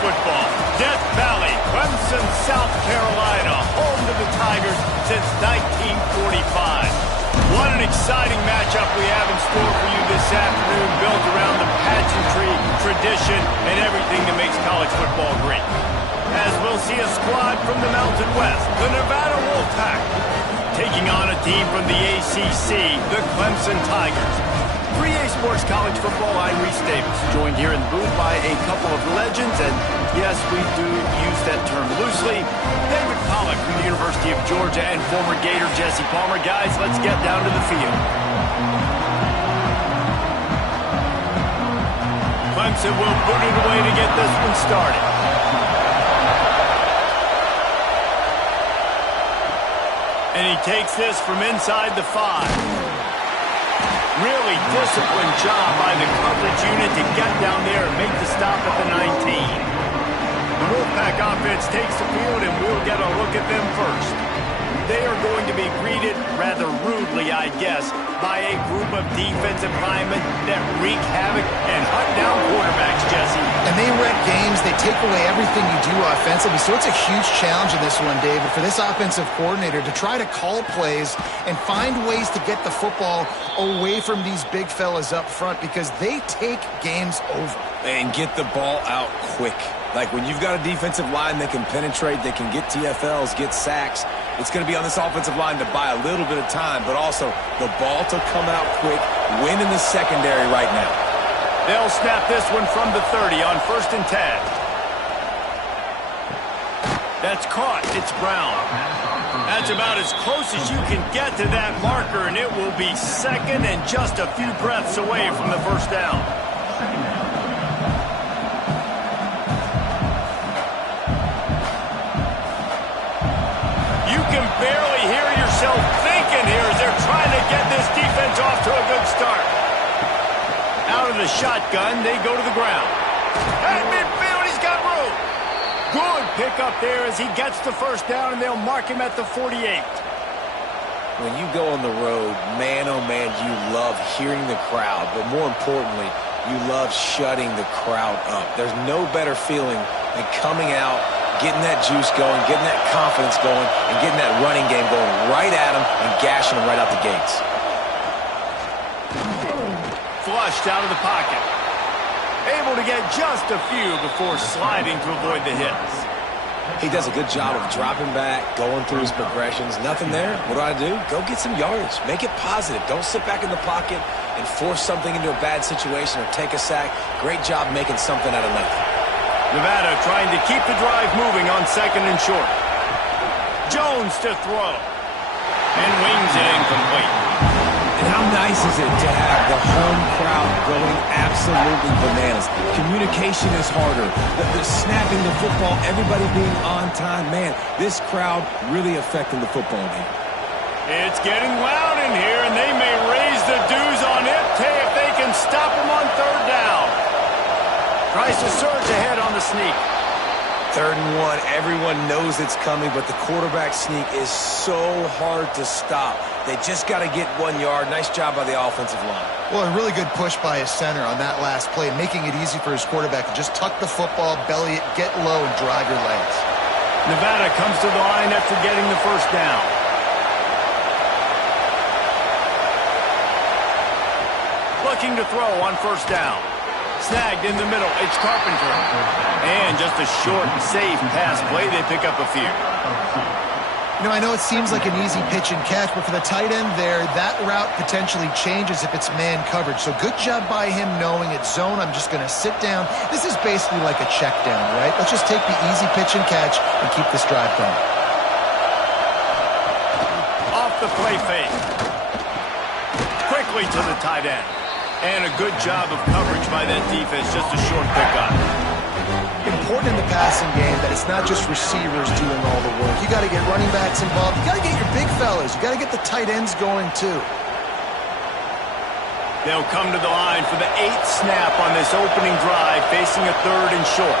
football. Death Valley, Clemson, South Carolina, home to the Tigers since 1945. What an exciting matchup we have in store for you this afternoon, built around the pageantry, tradition, and everything that makes college football great. As we'll see a squad from the Mountain West, the Nevada Wolfpack, taking on a team from the ACC, the Clemson Tigers. 3A Sports College Football, I'm Reese Davis, joined here in the booth by a couple of legends, and yes, we do use that term loosely. David Pollack from the University of Georgia and former Gator Jesse Palmer. Guys, let's get down to the field. Clemson will boot it away to get this one started. And he takes this from inside the 5. Really disciplined job by the coverage unit to get down there and make the stop at the 19. The Wolfpack offense takes the field, and we'll get a look at them first. They are going to be greeted rather rudely, I guess, by a group of defensive linemen that wreak havoc and hunt down quarterbacks, Jesse. And they wreck games. They take away everything you do offensively. So it's a huge challenge in this one, David, for this offensive coordinator to try to call plays and find ways to get the football away from these big fellas up front, because they take games over. And get the ball out quick. Like when you've got a defensive line that can penetrate, they can get TFLs, get sacks, it's going to be on this offensive line to buy a little bit of time, but also the ball to come out quick, win in the secondary right now. They'll snap this one from the 30 on 1st and 10. That's caught. It's Brown. That's about as close as you can get to that marker, and it will be second and just a few breaths away from the first down. You can barely hear yourself thinking here as they're trying to get this defense off to a good start. Out of the shotgun, they go to the ground. At midfield, he's got room. Good pick up there as he gets the first down, and they'll mark him at the 48. When you go on the road, man, oh man, you love hearing the crowd, but more importantly, you love shutting the crowd up. There's no better feeling than coming out, getting that juice going, getting that confidence going, and getting that running game going right at them and gashing them right out the gates. Flushed out of the pocket. Able to get just a few before sliding to avoid the hits. He does a good job of dropping back, going through his progressions. Nothing there. What do? Go get some yardage. Make it positive. Don't sit back in the pocket and force something into a bad situation or take a sack. Great job making something out of nothing. Nevada trying to keep the drive moving on 2nd and short. Jones to throw. And wings it incomplete. And how nice is it to have the home crowd going absolutely bananas? Communication is harder. The snapping the football, everybody being on time. Man, this crowd really affecting the football game. It's getting loud in here, and they may raise the dues on it if they can stop them on 3rd down. Tries to surge ahead on the sneak. 3rd and 1. Everyone knows it's coming, but the quarterback sneak is so hard to stop. They just got to get 1 yard. Nice job by the offensive line. Well, a really good push by his center on that last play, making it easy for his quarterback to just tuck the football, belly it, get low, and drive your legs. Nevada comes to the line after getting the first down. Looking to throw on 1st down. Snagged in the middle. It's Carpenter. And just a short, safe pass play. They pick up a few. You know, I know it seems like an easy pitch and catch, but for the tight end there, that route potentially changes if it's man coverage. So good job by him knowing it's zone. I'm just going to sit down. This is basically like a check down, right? Let's just take the easy pitch and catch and keep this drive going. Off the play fake. Quickly to the tight end. And a good job of coverage by that defense. Just a short pickup. Important in the passing game that it's not just receivers doing all the work. You got to get running backs involved. You got to get your big fellas. You got to get the tight ends going too. They'll come to the line for the 8th snap on this opening drive, facing a 3rd and short.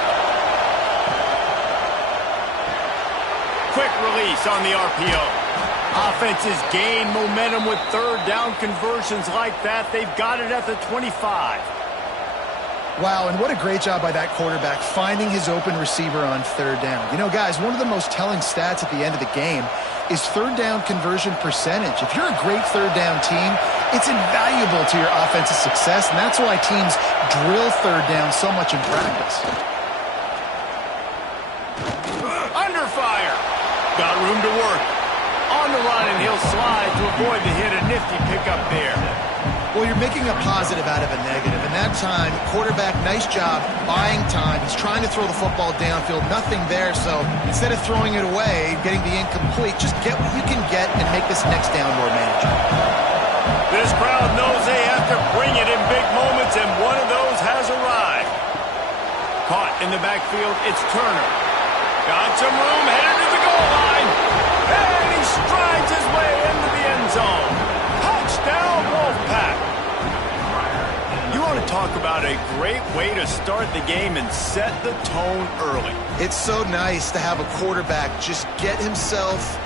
Quick release on the RPO. Offenses gain momentum with 3rd down conversions like that. They've got it at the 25. Wow, and what a great job by that quarterback finding his open receiver on third down. You know, guys, one of the most telling stats at the end of the game is third down conversion percentage. If you're a great third down team, it's invaluable to your offensive success, and that's why teams drill third down so much in practice. Under fire. Got room to work. On the run, and he'll slide to avoid the hit. A nifty pickup there. Well, you're making a positive out of a negative. And that time, quarterback, nice job buying time. He's trying to throw the football downfield. Nothing there. So instead of throwing it away, getting the incomplete, just get what you can get and make this next down more manageable. This crowd knows they have to bring it in big moments, and one of those has arrived. Caught in the backfield, it's Turner. Got some room, headed to the goal line. And he strides his way into the end zone. Touchdown, Wolfpack. You want to talk about a great way to start the game and set the tone early. It's so nice to have a quarterback just get himself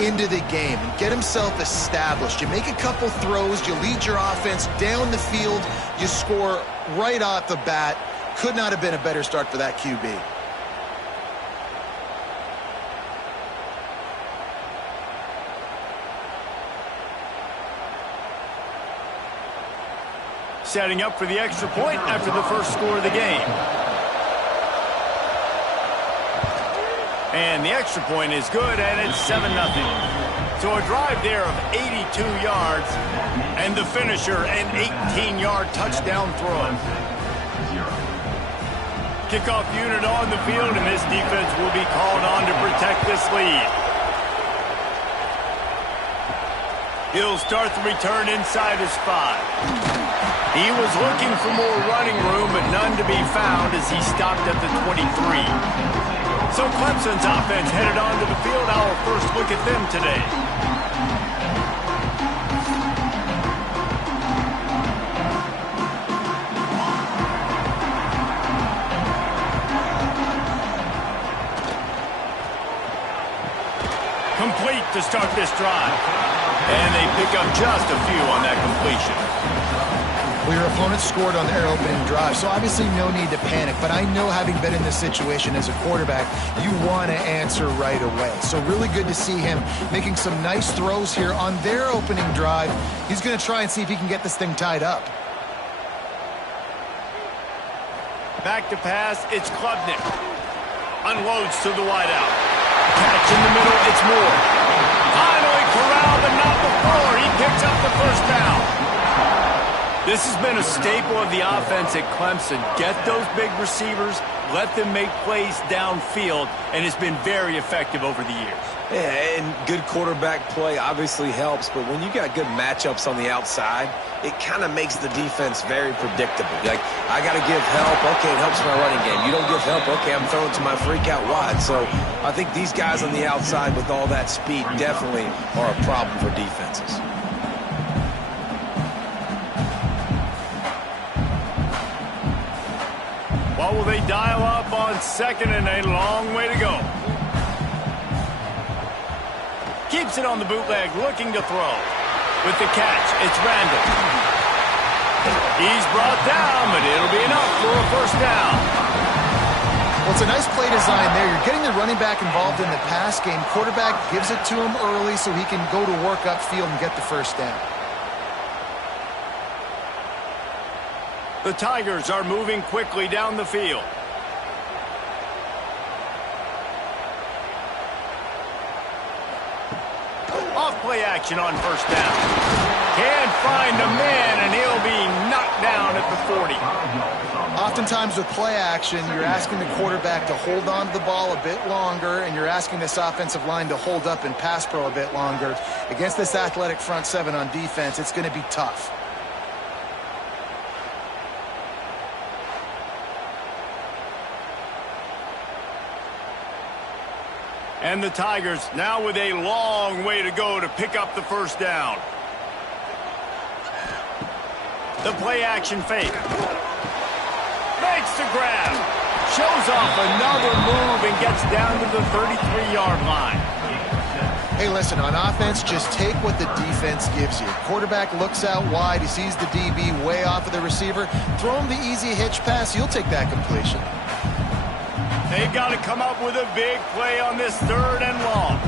into the game and get himself established. You make a couple throws, you lead your offense down the field, you score right off the bat. Could not have been a better start for that QB. Setting up for the extra point after the first score of the game. And the extra point is good, and it's 7-0. So a drive there of 82 yards, and the finisher, an 18-yard touchdown throw. Kickoff unit on the field, and this defense will be called on to protect this lead. He'll start the return inside his 5. He was looking for more running room, but none to be found as he stopped at the 23. So Clemson's offense headed onto the field. Our first look at them today. Complete to start this drive. And they pick up just a few on that completion. Well, your opponent scored on their opening drive, so obviously no need to panic. But I know, having been in this situation as a quarterback, you want to answer right away. So really good to see him making some nice throws here on their opening drive. He's going to try and see if he can get this thing tied up. Back to pass, it's Klubnik. Unloads to the wideout. Catch in the middle, it's Moore. Finally corralled, but not before. He picks up the first down. This has been a staple of the offense at Clemson. Get those big receivers, let them make plays downfield, and it's been very effective over the years. Yeah, and good quarterback play obviously helps, but when you got good matchups on the outside, it kind of makes the defense very predictable. Like, I got to give help. Okay, it helps my running game. You don't give help. Okay, I'm throwing to my freak out wide. So I think these guys on the outside with all that speed definitely are a problem for defenses. What will they dial up on second, and a long way to go? Keeps it on the bootleg, looking to throw. With the catch, it's Randall. He's brought down, but it'll be enough for a first down. Well, it's a nice play design there. You're getting the running back involved in the pass game. Quarterback gives it to him early so he can go to work upfield and get the first down. The Tigers are moving quickly down the field. Off play action on first down. Can't find a man, and he'll be knocked down at the 40. Oftentimes with play action, you're asking the quarterback to hold on to the ball a bit longer, and you're asking this offensive line to hold up in pass pro a bit longer. Against this athletic front seven on defense, it's going to be tough. And the Tigers now with a long way to go to pick up the first down. The play action fake. Makes the grab. Shows off another move and gets down to the 33-yard line. Hey, listen, on offense, just take what the defense gives you. Quarterback looks out wide. He sees the DB way off of the receiver. Throw him the easy hitch pass. You'll take that completion. They've got to come up with a big play on this 3rd and long.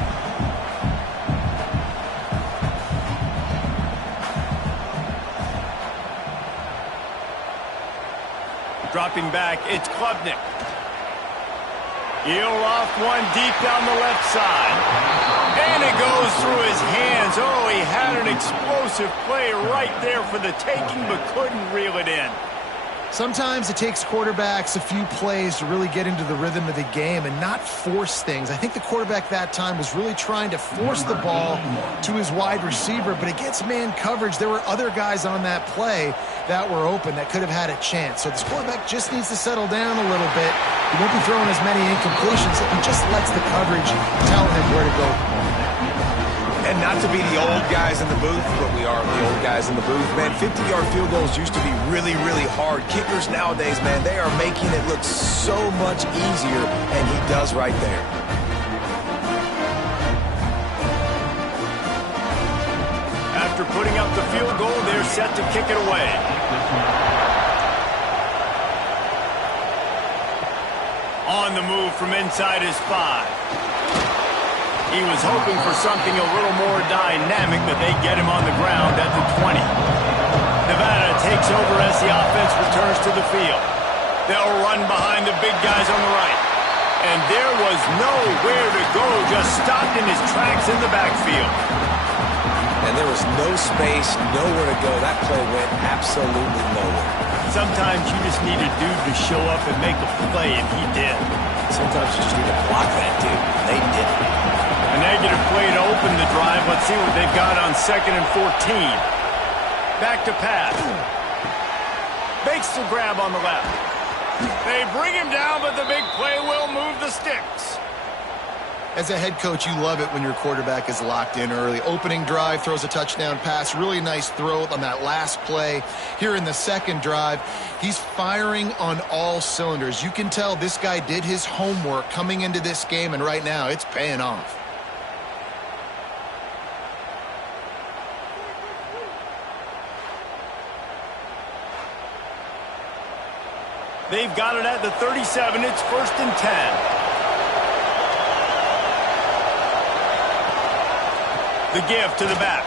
Dropping back, it's Klubnik. He'll loft one deep down the left side. And it goes through his hands. Oh, he had an explosive play right there for the taking, but couldn't reel it in. Sometimes it takes quarterbacks a few plays to really get into the rhythm of the game and not force things. I think the quarterback that time was really trying to force the ball to his wide receiver, but against man coverage, there were other guys on that play that were open that could have had a chance. So this quarterback just needs to settle down a little bit. He won't be throwing as many incompletions if he just lets the coverage tell him where to go. And not to be the old guys in the booth, but we are the old guys in the booth, man. 50-yard field goals used to be really, really hard. Kickers nowadays, man, they are making it look so much easier, and he does right there. After putting up the field goal, they're set to kick it away. On the move from inside his 5. He was hoping for something a little more dynamic, but they get him on the ground at the 20. Nevada takes over as the offense returns to the field. They'll run behind the big guys on the right. And there was nowhere to go, just stopped in his tracks in the backfield. And there was no space, nowhere to go. That play went absolutely nowhere. Sometimes you just need a dude to show up and make a play, and he did. Sometimes you just need to block that dude. They didn't. A negative play to open the drive. Let's see what they've got on 2nd and 14. Back to pass. Makes the grab on the left. They bring him down, but the big play will move the sticks. As a head coach, you love it when your quarterback is locked in early. Opening drive, throws a touchdown pass. Really nice throw on that last play. Here in the 2nd drive, he's firing on all cylinders. You can tell this guy did his homework coming into this game, and right now it's paying off. They've got it at the 37. It's 1st and 10. The give to the back.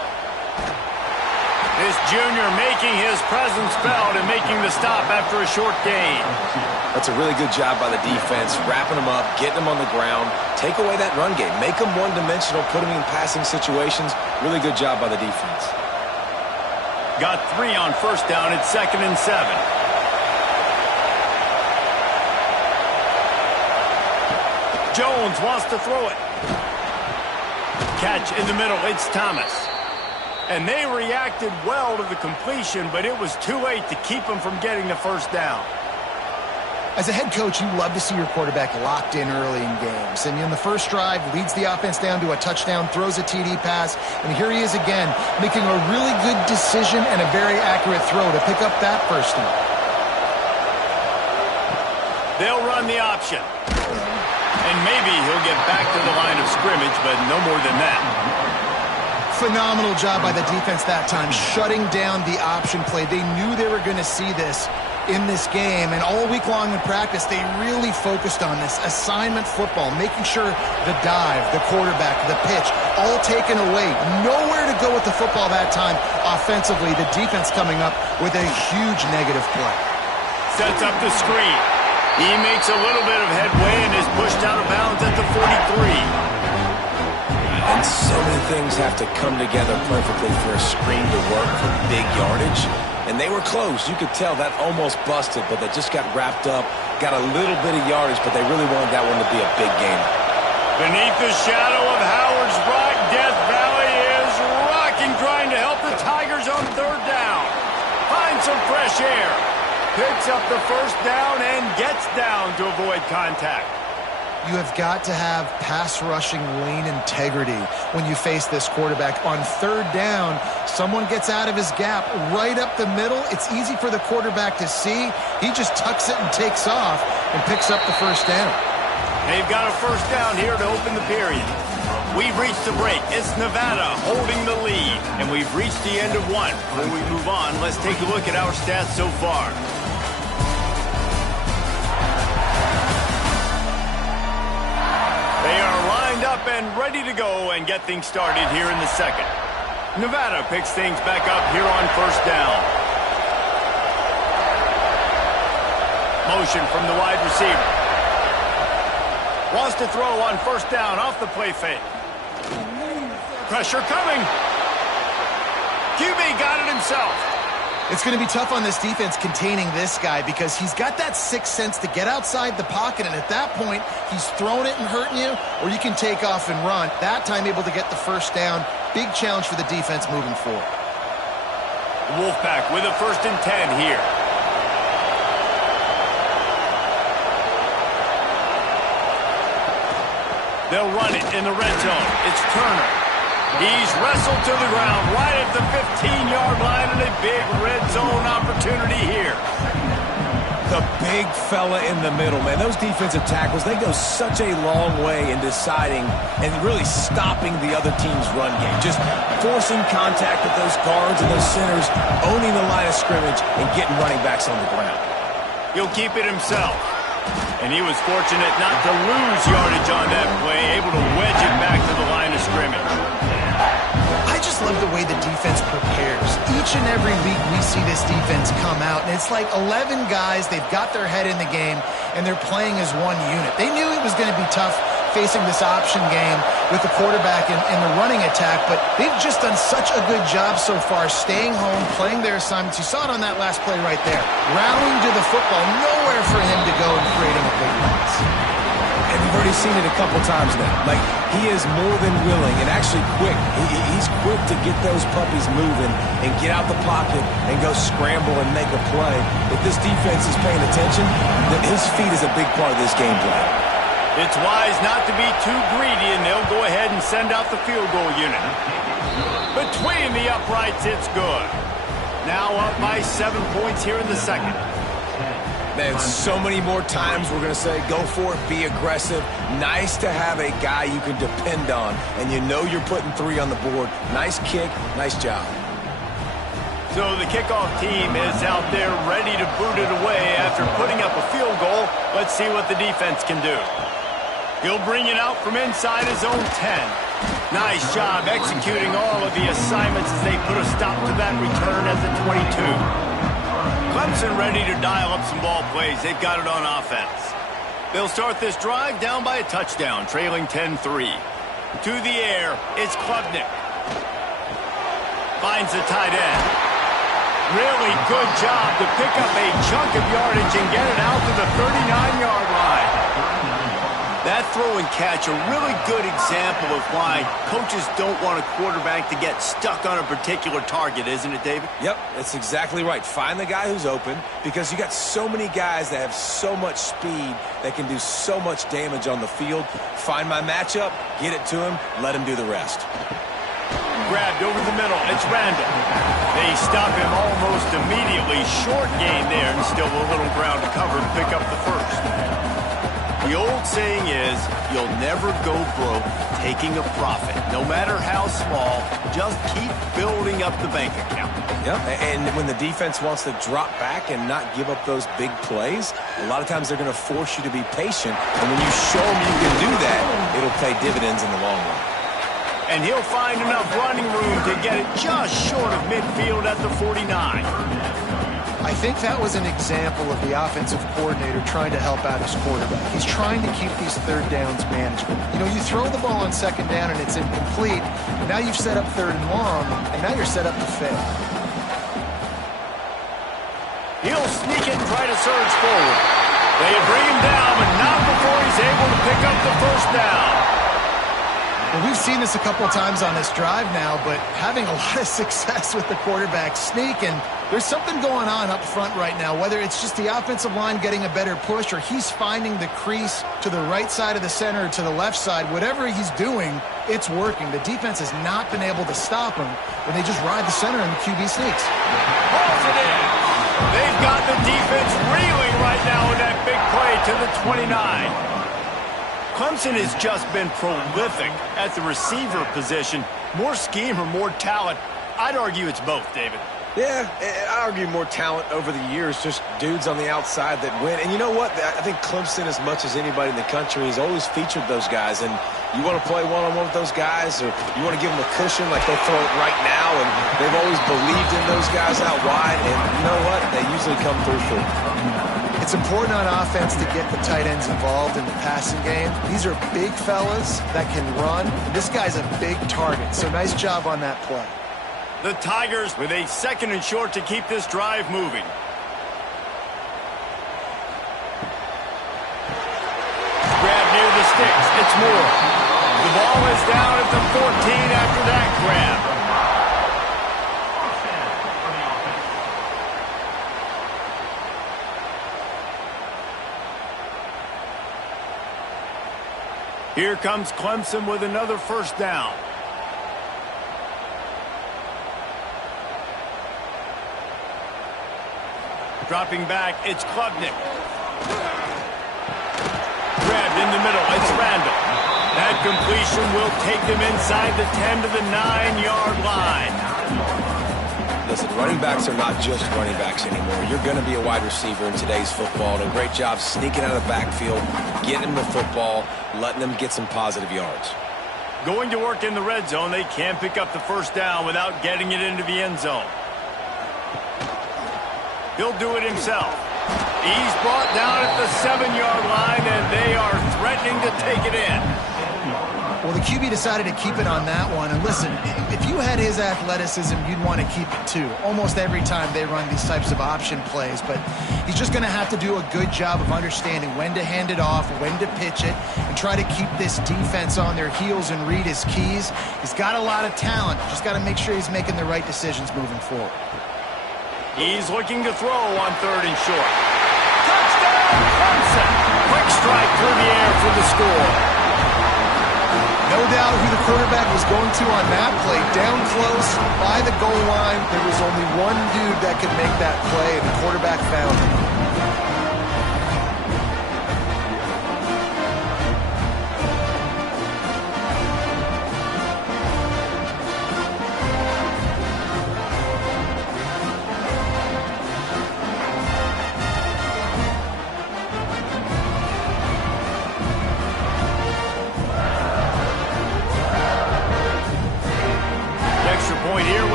This junior making his presence felt and making the stop after a short gain. That's a really good job by the defense, wrapping them up, getting them on the ground, take away that run game, make them one-dimensional, put them in passing situations. Really good job by the defense. Got 3 on 1st down. It's 2nd and 7. Jones wants to throw it. Catch in the middle. It's Thomas. And they reacted well to the completion, but it was too late to keep them from getting the 1st down. As a head coach, you love to see your quarterback locked in early in games. And in the 1st drive, leads the offense down to a touchdown, throws a TD pass, and here he is again, making a really good decision and a very accurate throw to pick up that 1st down. They'll run the option. And maybe he'll get back to the line of scrimmage, but no more than that. Phenomenal job by the defense that time, shutting down the option play. They knew they were going to see this in this game, and all week long in practice, they really focused on this assignment football, making sure the dive, the quarterback, the pitch, all taken away. Nowhere to go with the football that time offensively. The defense coming up with a huge negative play. Sets up the screen. He makes a little bit of headway and is pushed out of bounds at the 43. And so many things have to come together perfectly for a screen to work for big yardage. And they were close. You could tell that almost busted, but they just got wrapped up, got a little bit of yardage, but they really wanted that one to be a big game. Beneath the shadow of Howard's Rock, Death Valley is rocking, trying to help the Tigers on 3rd down. Find some fresh air. Picks up the 1st down and gets down to avoid contact. You have got to have pass rushing lane integrity when you face this quarterback. On 3rd down, someone gets out of his gap right up the middle. It's easy for the quarterback to see. He just tucks it and takes off and picks up the 1st down. They've got a 1st down here to open the period. We've reached the break. It's Nevada holding the lead, and we've reached the end of one. Before we move on, let's take a look at our stats so far. They are lined up and ready to go and get things started here in the second. Nevada picks things back up here on first down. Motion from the wide receiver. Wants to throw on first down off the play fake. Pressure coming. QB got it himself. It's going to be tough on this defense containing this guy because he's got that sixth sense to get outside the pocket, and at that point, he's throwing it and hurting you, or you can take off and run. That time able to get the first down. Big challenge for the defense moving forward. Wolfpack with a 1st and 10 here. They'll run it in the red zone. It's Turner. He's wrestled to the ground right at the 15-yard line, and a big red zone opportunity here. The big fella in the middle, man. Those defensive tackles, they go such a long way in deciding and really stopping the other team's run game. Just forcing contact with those guards and those centers, owning the line of scrimmage, and getting running backs on the ground. He'll keep it himself. And he was fortunate not to lose yardage on that play, able to wedge it back to the line of scrimmage. I just love the way the defense prepares. Each and every week we see this defense come out, and it's like 11 guys, they've got their head in the game, and they're playing as one unit. They knew it was going to be tough facing this option game with the quarterback and the running attack, but they've just done such a good job so far staying home, playing their assignments. You saw it on that last play right there. Rallying to the football, nowhere for him to go and creating a big loss. And we've already seen it a couple times now. Like, he is more than willing and actually quick. He's quick to get those puppies moving and get out the pocket and go scramble and make a play. If this defense is paying attention, then his feet is a big part of this game plan. It's wise not to be too greedy, and they'll go ahead and send out the field goal unit. Between the uprights, it's good. Now up by 7 points here in the second. Man, so many more times we're going to say, go for it, be aggressive. Nice to have a guy you can depend on, and you know you're putting 3 on the board. Nice kick, nice job. So the kickoff team is out there ready to boot it away after putting up a field goal. Let's see what the defense can do. He'll bring it out from inside his own 10. Nice job executing all of the assignments as they put a stop to that return at the 22. Clemson ready to dial up some ball plays. They've got it on offense. They'll start this drive down by a touchdown, trailing 10-3. To the air, it's Klubnik. Finds the tight end. Really good job to pick up a chunk of yardage and get it out to the 39-yard line. That throw and catch, a really good example of why coaches don't want a quarterback to get stuck on a particular target, isn't it, David? Yep, that's exactly right. Find the guy who's open, because you got so many guys that have so much speed that can do so much damage on the field. Find my matchup, get it to him, let him do the rest. Grabbed over the middle, it's Randall. They stop him almost immediately. Short gain there, and still a little ground to cover to pick up the first. The old saying is, you'll never go broke taking a profit. No matter how small, just keep building up the bank account. Yep, and when the defense wants to drop back and not give up those big plays, a lot of times they're going to force you to be patient. And when you show them you can do that, it'll pay dividends in the long run. And he'll find enough running room to get it just short of midfield at the 49. I think that was an example of the offensive coordinator trying to help out his quarterback. He's trying to keep these third downs manageable. You know, you throw the ball on second down and it's incomplete. Now you've set up third and long, and now you're set up to fail. He'll sneak it and try to surge forward. They bring him down, but not before he's able to pick up the first down. Well, we've seen this a couple times on this drive now, but having a lot of success with the quarterback sneak, and there's something going on up front right now, whether it's just the offensive line getting a better push or he's finding the crease to the right side of the center or to the left side. Whatever he's doing, it's working. The defense has not been able to stop him when they just ride the center and the QB sneaks. Pulls it in. They've got the defense reeling right now with that big play to the 29. Clemson has just been prolific at the receiver position. More scheme or more talent? I'd argue it's both, David. Yeah, I argue more talent over the years, just dudes on the outside that win. And you know what? I think Clemson, as much as anybody in the country, has always featured those guys. And you want to play one-on-one with those guys, or you want to give them a cushion like they'll throw it right now, and they've always believed in those guys out wide. And you know what? They usually come through for them. It's important on offense to get the tight ends involved in the passing game. These are big fellas that can run. This guy's a big target, so nice job on that play. The Tigers with a 2nd and short to keep this drive moving. Grab near the sticks. It's Moore. The ball is down at the 14 after that grab. Here comes Clemson with another first down. Dropping back, it's Klubnik. Grabbed in the middle, it's Randall. That completion will take them inside the 10 to the 9-yard line. Listen, running backs are not just running backs anymore. You're going to be a wide receiver in today's football. And a great job sneaking out of the backfield, getting them the football, letting them get some positive yards. Going to work in the red zone, they can't pick up the first down without getting it into the end zone. He'll do it himself. He's brought down at the 7-yard line, and they are threatening to take it in. Well, the QB decided to keep it on that one. And listen, if you had his athleticism, you'd want to keep it too. Almost every time they run these types of option plays. But he's just going to have to do a good job of understanding when to hand it off, when to pitch it, and try to keep this defense on their heels and read his keys. He's got a lot of talent. Just got to make sure he's making the right decisions moving forward. He's looking to throw on 3rd and short. Touchdown, Clemson! Quick strike through the air for the score. No doubt who the quarterback was going to on that play. Down close, by the goal line, there was only one dude that could make that play, and the quarterback found him.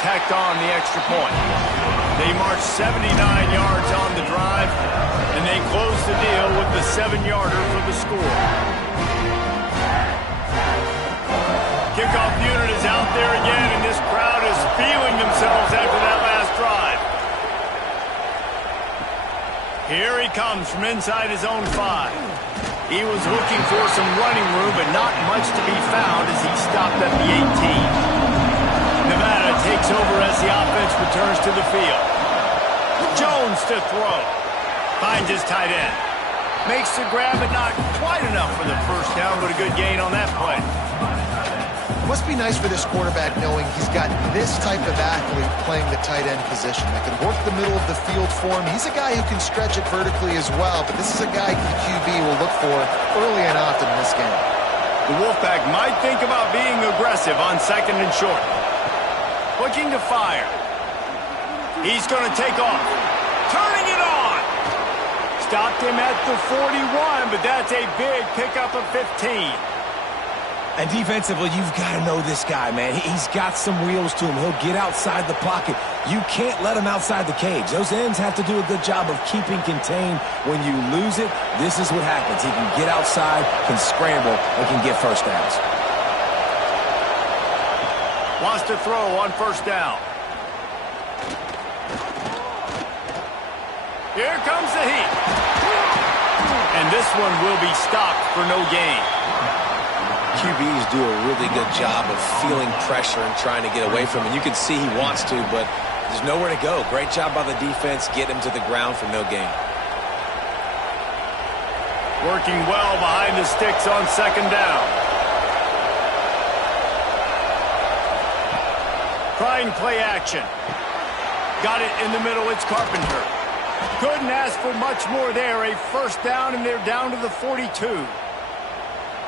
Tacked on the extra point. They marched 79 yards on the drive, and they closed the deal with the 7-yarder for the score. Kickoff unit is out there again, and this crowd is feeling themselves after that last drive. Here he comes from inside his own 5. He was looking for some running room, but not much to be found as he stopped at the 18. Nevada takes over as the offense returns to the field. Jones to throw. Finds his tight end. Makes the grab, but not quite enough for the first down, but a good gain on that play. Must be nice for this quarterback knowing he's got this type of athlete playing the tight end position that can work the middle of the field for him. He's a guy who can stretch it vertically as well, but this is a guy the QB will look for early and often in this game. The Wolfpack might think about being aggressive on 2nd and short. Looking to fire. He's going to take off. Turning it on. Stopped him at the 41, but that's a big pickup of 15. And defensively, you've got to know this guy, man. He's got some wheels to him. He'll get outside the pocket. You can't let him outside the cage. Those ends have to do a good job of keeping contained. When you lose it, this is what happens. He can get outside, can scramble, and can get first downs. Wants to throw on first down. Here comes the heat. And this one will be stopped for no gain. QBs do a really good job of feeling pressure and trying to get away from it. You can see he wants to, but there's nowhere to go. Great job by the defense. Get him to the ground for no gain. Working well behind the sticks on 2nd down. Trying play action. Got it in the middle. It's Carpenter. Couldn't ask for much more there. A first down, and they're down to the 42.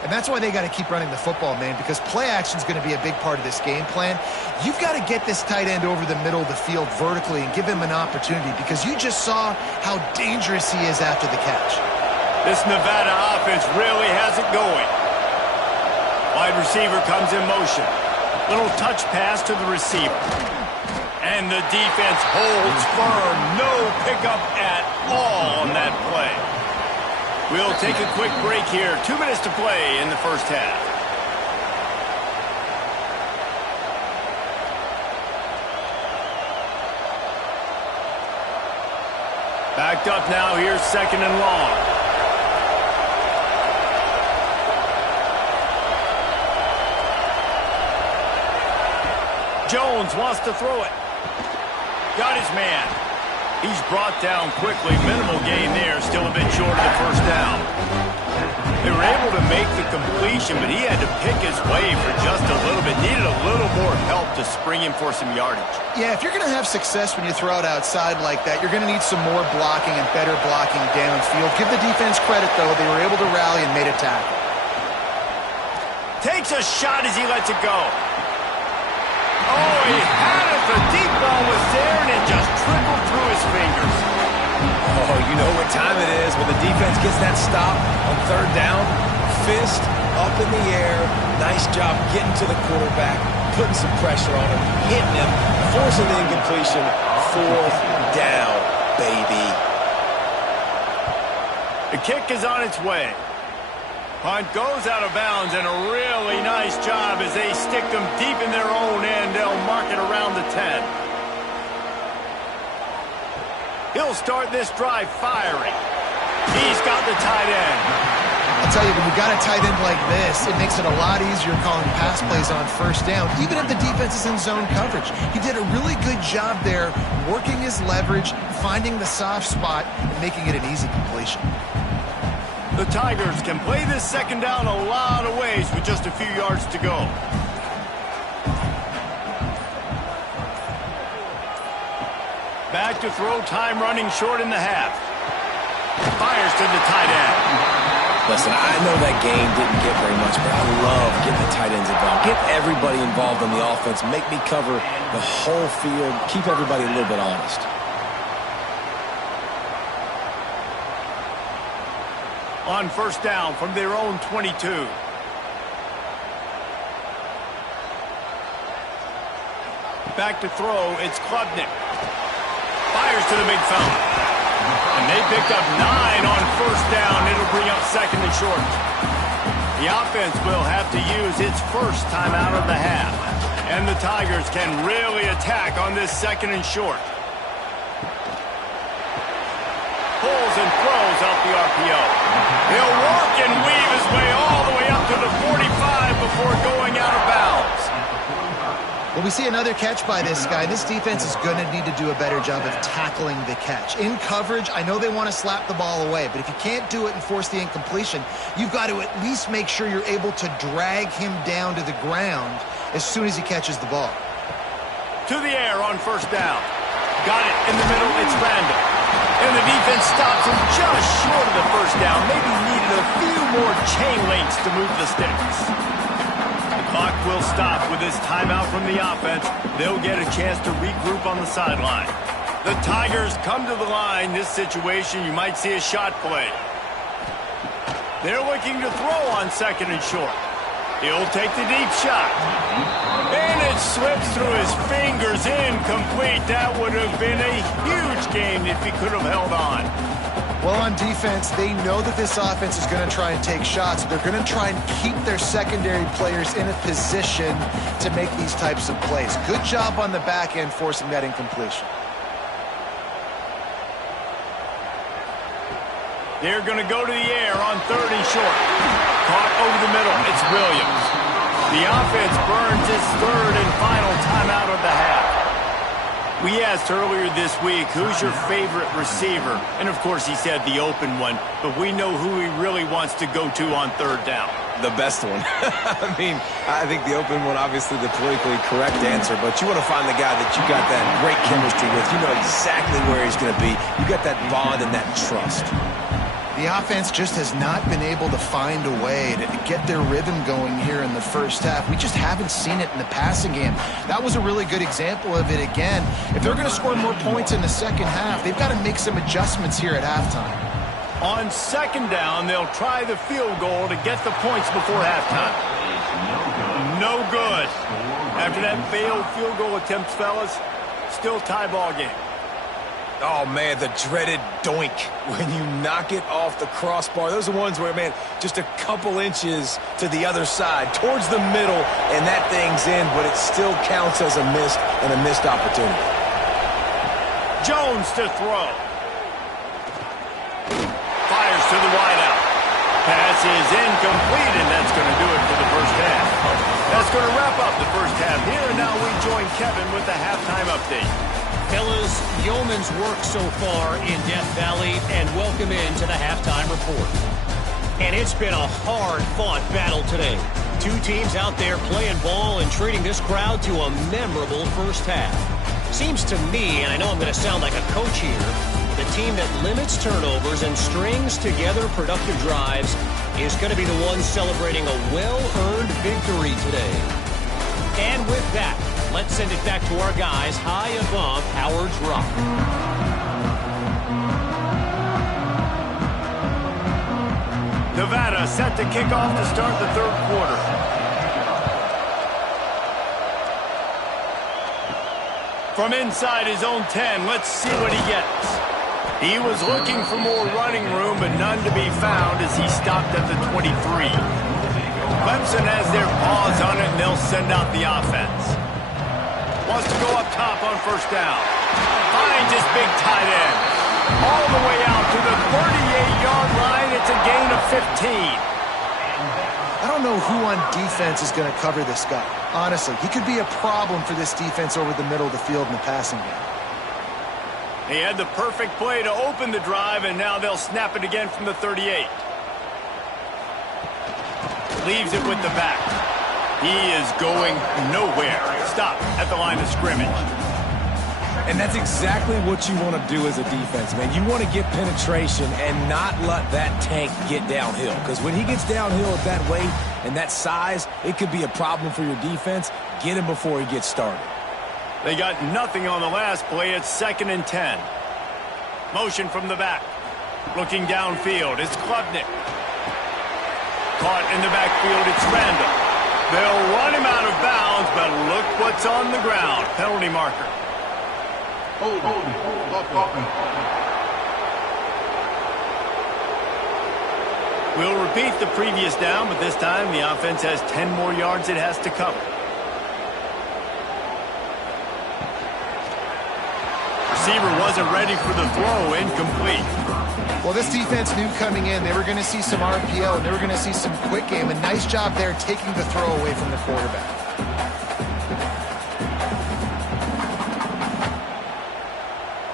And that's why they got to keep running the football, man, because play action is going to be a big part of this game plan. You've got to get this tight end over the middle of the field vertically and give him an opportunity, because you just saw how dangerous he is after the catch. This Nevada offense really has it going. Wide receiver comes in motion. Little touch pass to the receiver. And the defense holds firm. No pickup at all on that play. We'll take a quick break here. 2 minutes to play in the first half. Backed up now. Here's second and long. Jones wants to throw it. Got his man. He's brought down quickly. Minimal gain there. Still a bit short of the first down. They were able to make the completion, but he had to pick his way for just a little bit. Needed a little more help to spring him for some yardage. Yeah, if you're going to have success when you throw it outside like that, you're going to need some more blocking and better blocking downfield. Give the defense credit, though. They were able to rally and made a tackle. Takes a shot as he lets it go. Oh, he had it. The deep ball was there, and it just trickled through his fingers. Oh, you know what time it is when the defense gets that stop on third down. Fist up in the air. Nice job getting to the quarterback, putting some pressure on him, hitting him, forcing the incompletion. Fourth down, baby. The kick is on its way. Punt goes out of bounds, and a really nice job as they stick them deep in their own end. They'll mark it around the 10. He'll start this drive firing. He's got the tight end. I'll tell you, when you got a tight end like this, it makes it a lot easier calling pass plays on first down, even if the defense is in zone coverage. He did a really good job there, working his leverage, finding the soft spot, and making it an easy completion. The Tigers can play this second down a lot of ways with just a few yards to go. Back to throw, time running short in the half. Fires to the tight end. Listen, I know that game didn't get very much, but I love getting the tight ends involved. Get everybody involved on the offense. Make me cover the whole field. Keep everybody a little bit honest. On first down from their own 22. Back to throw, it's Klubnik. Fires to the big fella. And they picked up 9 on first down. It'll bring up second and short. The offense will have to use its first timeout of the half. And the Tigers can really attack on this second and short. Pulls and throws out the RPO. He'll work and weave his way all the way up to the 45 before going out of bounds. Well, we see another catch by this guy. This defense is going to need to do a better job of tackling the catch. In coverage, I know they want to slap the ball away, but if you can't do it and force the incompletion, you've got to at least make sure you're able to drag him down to the ground as soon as he catches the ball. To the air on first down. Got it in the middle, it's Randall. And the defense stops him just short of the first down. Maybe needed a few more chain links to move the sticks. The clock will stop with this timeout from the offense. They'll get a chance to regroup on the sideline. The Tigers come to the line. This situation, you might see a shot play. They're looking to throw on second and short. He'll take the deep shot. And it slips through his fingers, incomplete. That would have been a huge gain if he could have held on. Well, on defense, they know that this offense is going to try and take shots. They're going to try and keep their secondary players in a position to make these types of plays. Good job on the back end forcing that incompletion. They're going to go to the air on third and short. Caught over the middle. It's Williams. The offense burns its third and final timeout of the half. We asked earlier this week, who's your favorite receiver? And, of course, he said the open one, but we know who he really wants to go to on third down. The best one. I mean, I think the open one, obviously the politically correct answer, but you want to find the guy that you got that great chemistry with. You know exactly where he's going to be. You got that bond and that trust. The offense just has not been able to find a way to get their rhythm going here in the first half. We just haven't seen it in the passing game. That was a really good example of it again. If they're going to score more points in the second half, they've got to make some adjustments here at halftime. On second down, they'll try the field goal to get the points before halftime. No good. After that failed field goal attempt, fellas, still tie ball game. Oh, man, the dreaded doink when you knock it off the crossbar. Those are ones where, man, just a couple inches to the other side, towards the middle, and that thing's in, but it still counts as a missed opportunity. Jones to throw. Fires to the wideout. Pass is incomplete, and that's going to do it for the first half. That's going to wrap up the first half here, and now we join Kevin with the halftime update. Fellas, yeoman's work so far in Death Valley, and welcome into the halftime report. And it's been a hard-fought battle today. Two teams out there playing ball and treating this crowd to a memorable first half. Seems to me, and I know I'm going to sound like a coach here, the team that limits turnovers and strings together productive drives is going to be the one celebrating a well-earned victory today. And with that, let's send it back to our guys high above Howard's Rock. Nevada set to kick off to start the third quarter. From inside his own 10, let's see what he gets. He was looking for more running room, but none to be found as he stopped at the 23. Clemson has their paws on it, and they'll send out the offense. Wants to go up top on first down. Finds his big tight end. All the way out to the 38-yard line. It's a gain of 15. I don't know who on defense is going to cover this guy. Honestly, he could be a problem for this defense over the middle of the field in the passing game. He had the perfect play to open the drive, and now they'll snap it again from the 38. Leaves it with the back. He is going nowhere. Stop at the line of scrimmage. And that's exactly what you want to do as a defense, man. You want to get penetration and not let that tank get downhill. Because when he gets downhill at that weight and that size, it could be a problem for your defense. Get him before he gets started. They got nothing on the last play. It's 2nd and 10. Motion from the back. Looking downfield. It's Klubnik. Caught in the backfield. It's Randall. They'll run him out of bounds, but look what's on the ground. Penalty marker. We'll repeat the previous down, but this time the offense has 10 more yards it has to cover. Receiver wasn't ready for the throw. Incomplete. Well, this defense knew coming in they were going to see some RPO and they were going to see some quick game. A nice job there taking the throw away from the quarterback.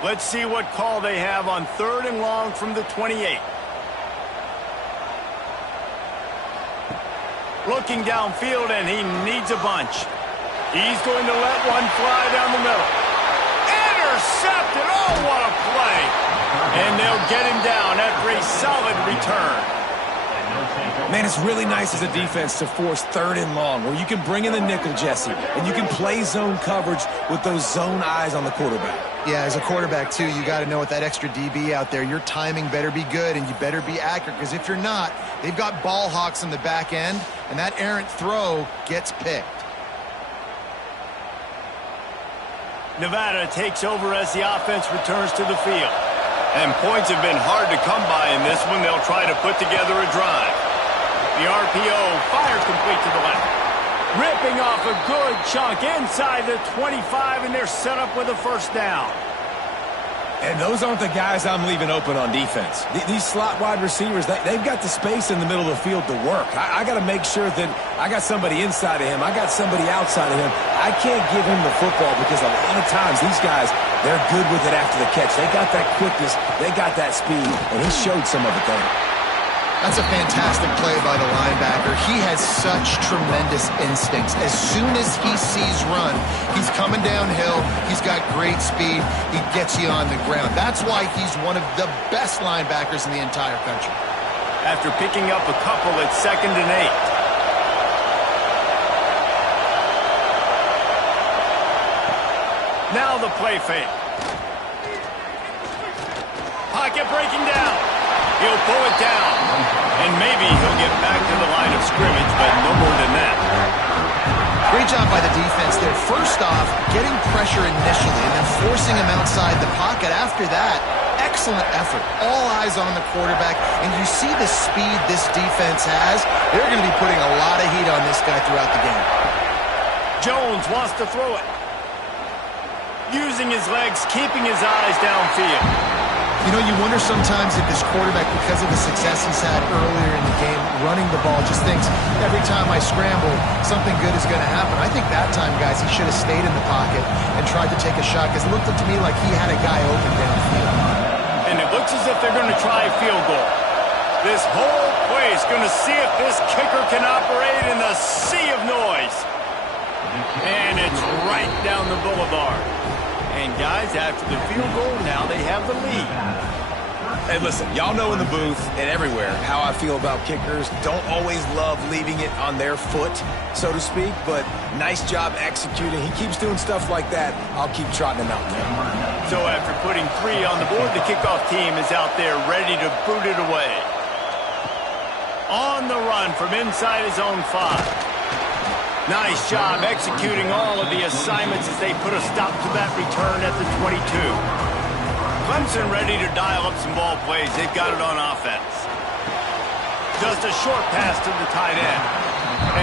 Let's see what call they have on 3rd and long from the 28. Looking downfield, and he needs a bunch. He's going to let one fly down the middle. Intercepted! Oh, what a play! And they'll get him down after a solid return. Man, it's really nice as a defense to force 3rd and long, where you can bring in the nickel, Jesse, and you can play zone coverage with those zone eyes on the quarterback. Yeah, as a quarterback, too, you got to know with that extra DB out there, your timing better be good and you better be accurate, because if you're not, they've got ball hawks in the back end, and that errant throw gets picked. Nevada takes over as the offense returns to the field. And points have been hard to come by in this one. They'll try to put together a drive. The RPO fires complete to the left. Ripping off a good chunk inside the 25, and they're set up with a first down. And those aren't the guys I'm leaving open on defense. These slot wide receivers, they've got the space in the middle of the field to work. I got to make sure that I got somebody inside of him. I got somebody outside of him. I can't give him the football because a lot of times these guys, they're good with it after the catch. They got that quickness. They got that speed, and he showed some of it there. That's a fantastic play by the linebacker. He has such tremendous instincts. As soon as he sees run, he's coming downhill. He's got great speed. He gets you on the ground. That's why he's one of the best linebackers in the entire country. After picking up a couple at 2nd and 8. Now the play fake. Pocket breaking down. He'll pull it down. And maybe he'll get back to the line of scrimmage, but no more than that. Great job by the defense there. First off, getting pressure initially and then forcing him outside the pocket. After that, excellent effort. All eyes on the quarterback. And you see the speed this defense has. They're going to be putting a lot of heat on this guy throughout the game. Jones wants to throw it. Using his legs, keeping his eyes downfield. You know, you wonder sometimes if this quarterback, because of the success he's had earlier in the game, running the ball, just thinks, every time I scramble, something good is going to happen. I think that time, guys, he should have stayed in the pocket and tried to take a shot, because it looked to me like he had a guy open downfield. And it looks as if they're going to try a field goal. This whole play is going to see if this kicker can operate in the sea of noise. And it's right down the boulevard. And guys, after the field goal, now they have the lead. Hey, listen, y'all know in the booth and everywhere how I feel about kickers. Don't always love leaving it on their foot, so to speak, but nice job executing. He keeps doing stuff like that. I'll keep trotting him out there. So after putting 3 on the board, the kickoff team is out there ready to boot it away. On the run from inside his own 5. Nice job executing all of the assignments as they put a stop to that return at the 22. Clemson ready to dial up some ball plays. They've got it on offense. Just a short pass to the tight end.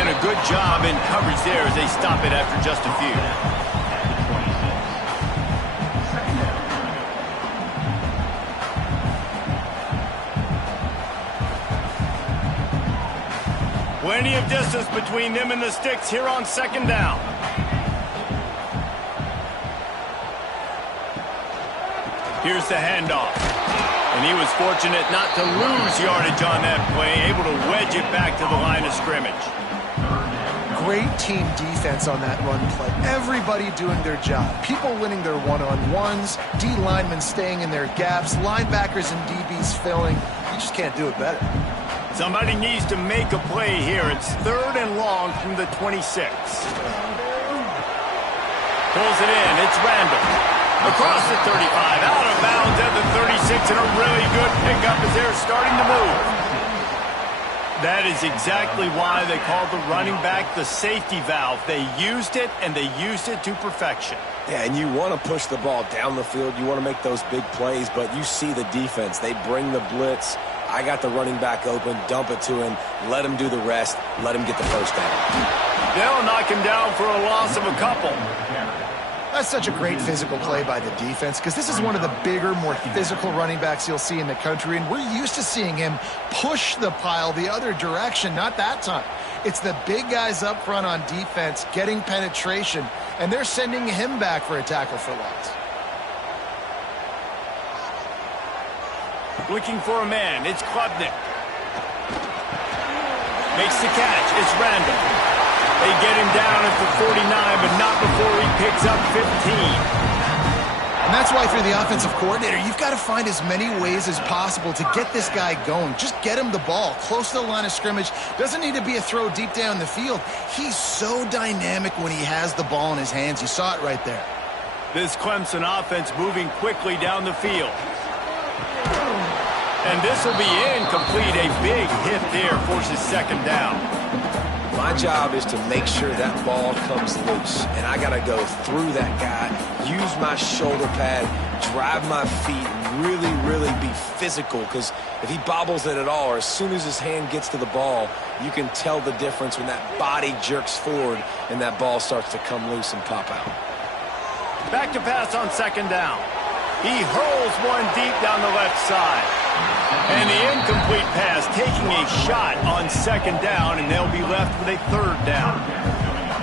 And a good job in coverage there as they stop it after just a few. Plenty of distance between them and the sticks here on 2nd down. Here's the handoff. And he was fortunate not to lose yardage on that play, able to wedge it back to the line of scrimmage. Great team defense on that run play. Everybody doing their job. People winning their one-on-ones, D linemen staying in their gaps, linebackers and DBs filling. You just can't do it better. Somebody needs to make a play here. It's 3rd and long from the 26. Pulls it in. It's Randall. Across the 35. Out of bounds at the 36. And a really good pickup as they're starting to move. That is exactly why they called the running back the safety valve. They used it, and they used it to perfection. Yeah, and you want to push the ball down the field. You want to make those big plays, but you see the defense. They bring the blitz. I got the running back open, dump it to him, let him do the rest, let him get the first down. They'll knock him down for a loss of a couple. That's such a great physical play by the defense because this is one of the bigger, more physical running backs you'll see in the country, and we're used to seeing him push the pile the other direction, not that time. It's the big guys up front on defense getting penetration, and they're sending him back for a tackle for loss. Looking for a man. It's Klubnik. Makes the catch. It's Randall. They get him down at the 49, but not before he picks up 15. And that's why through the offensive coordinator, you've got to find as many ways as possible to get this guy going. Just get him the ball close to the line of scrimmage. Doesn't need to be a throw deep down the field. He's so dynamic when he has the ball in his hands. You saw it right there. This Clemson offense moving quickly down the field. And this will be incomplete. A big hit there forces 2nd down. My job is to make sure that ball comes loose. And I got to go through that guy, use my shoulder pad, drive my feet, really, really be physical. Because if he bobbles it at all, or as soon as his hand gets to the ball, you can tell the difference when that body jerks forward and that ball starts to come loose and pop out. Back to pass on 2nd down. He hurls one deep down the left side. And the incomplete pass taking a shot on 2nd down, and they'll be left with a 3rd down.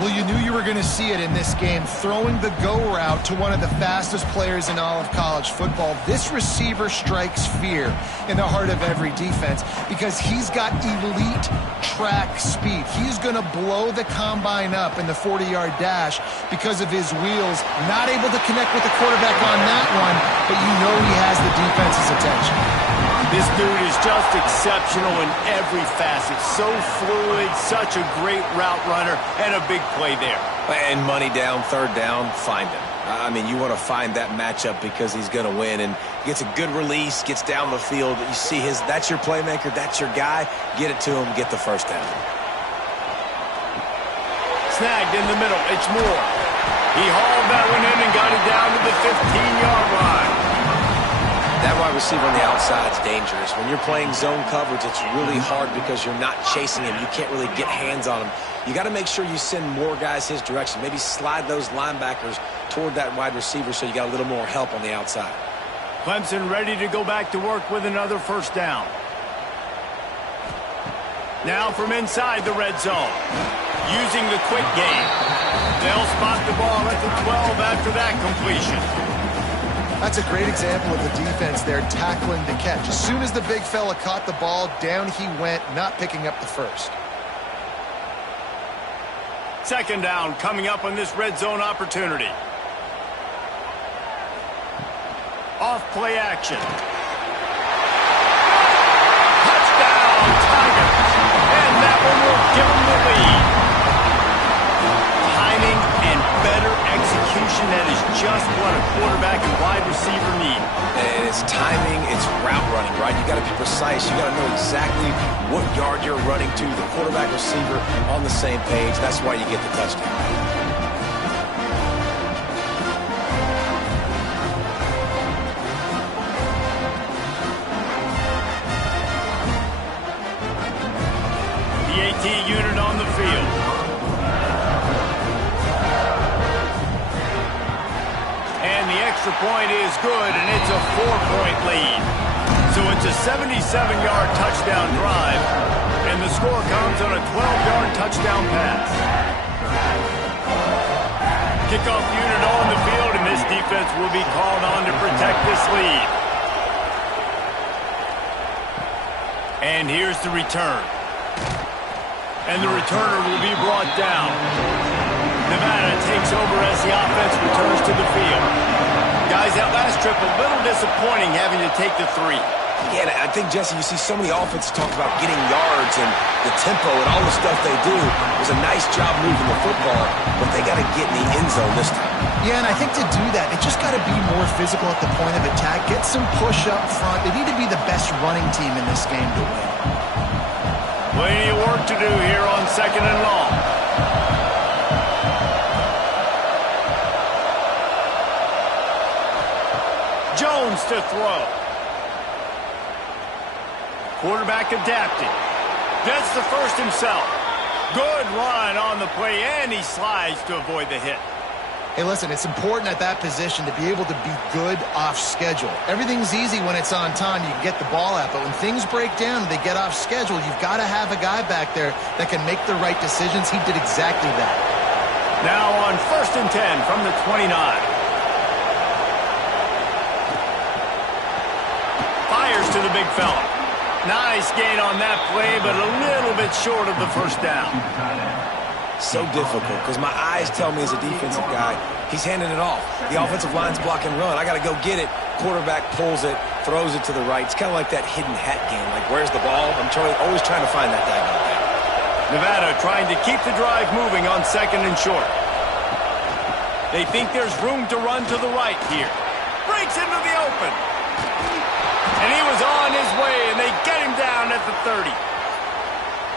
Well, you knew you were going to see it in this game. Throwing the go route to one of the fastest players in all of college football. This receiver strikes fear in the heart of every defense because he's got elite track speed. He's going to blow the combine up in the 40-yard dash because of his wheels. Not able to connect with the quarterback on that one, but you know he has the defense's attention. This dude is just exceptional in every facet. So fluid, such a great route runner, and a big play there. And money down, third down, find him. I mean, you want to find that matchup because he's going to win. And gets a good release, gets down the field. You see that's your playmaker, that's your guy. Get it to him, get the first down. Snagged in the middle, it's Moore. He hauled that one in and got it down to the 15-yard line. That wide receiver on the outside is dangerous. When you're playing zone coverage, it's really hard because you're not chasing him. You can't really get hands on him. You got to make sure you send more guys his direction. Maybe slide those linebackers toward that wide receiver so you got a little more help on the outside. Clemson ready to go back to work with another first down. Now from inside the red zone. Using the quick game. They'll spot the ball at the 12 after that completion. That's a great example of the defense there tackling the catch. As soon as the big fella caught the ball, down he went, not picking up the first. Second down coming up on this red zone opportunity. Off play action. Touchdown, Tigers! And that one will give them the lead. Timing and better execution, that is just what a quarterback and wide receiver need. And it's timing, it's route running, right? You got to be precise. You got to know exactly what yard you're running to. The quarterback, receiver on the same page. That's why you get the touchdown. The AT unit on the field. And the extra point is good, and it's a 4-point lead. So it's a 77-yard touchdown drive, and the score comes on a 12-yard touchdown pass. Kickoff unit on the field, and this defense will be called on to protect this lead. And here's the return. And the returner will be brought down. Nevada takes over as the offense returns to the field. Guys, that last trip a little disappointing having to take the 3. Yeah, I think, Jesse, you see so many offenses talk about getting yards and the tempo and all the stuff they do. It was a nice job moving the football, but they got to get in the end zone this time. Yeah, and I think to do that, they just got to be more physical at the point of attack. Get some push up front. They need to be the best running team in this game to win. Plenty of work to do here on second and long. Jones to throw. Quarterback adapting. Gets the first himself. Good run on the play, and he slides to avoid the hit. Hey, listen, it's important at that position to be able to be good off schedule. Everything's easy when it's on time. You can get the ball out. But when things break down and they get off schedule, you've got to have a guy back there that can make the right decisions. He did exactly that. Now on 1st and 10 from the 29. Fires to the big fella. Nice gain on that play, but a little bit short of the first down. So difficult because my eyes tell me as a defensive guy, he's handing it off. The offensive line's block and run. I got to go get it. Quarterback pulls it, throws it to the right. It's kind of like that hidden hat game. Like, where's the ball? I'm always trying to find that daggone thing. Nevada trying to keep the drive moving on 2nd and short. They think there's room to run to the right here. Breaks into the open. And he was on his way, and they get him down at the 30.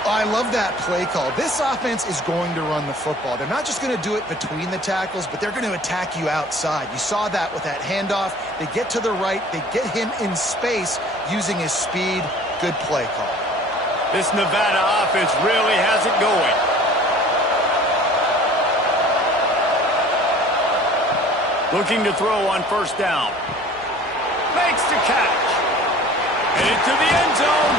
I love that play call. This offense is going to run the football. They're not just going to do it between the tackles, but they're going to attack you outside. You saw that with that handoff. They get to the right. They get him in space using his speed. Good play call. This Nevada offense really has it going. Looking to throw on 1st down. Makes the catch. And into the end zone.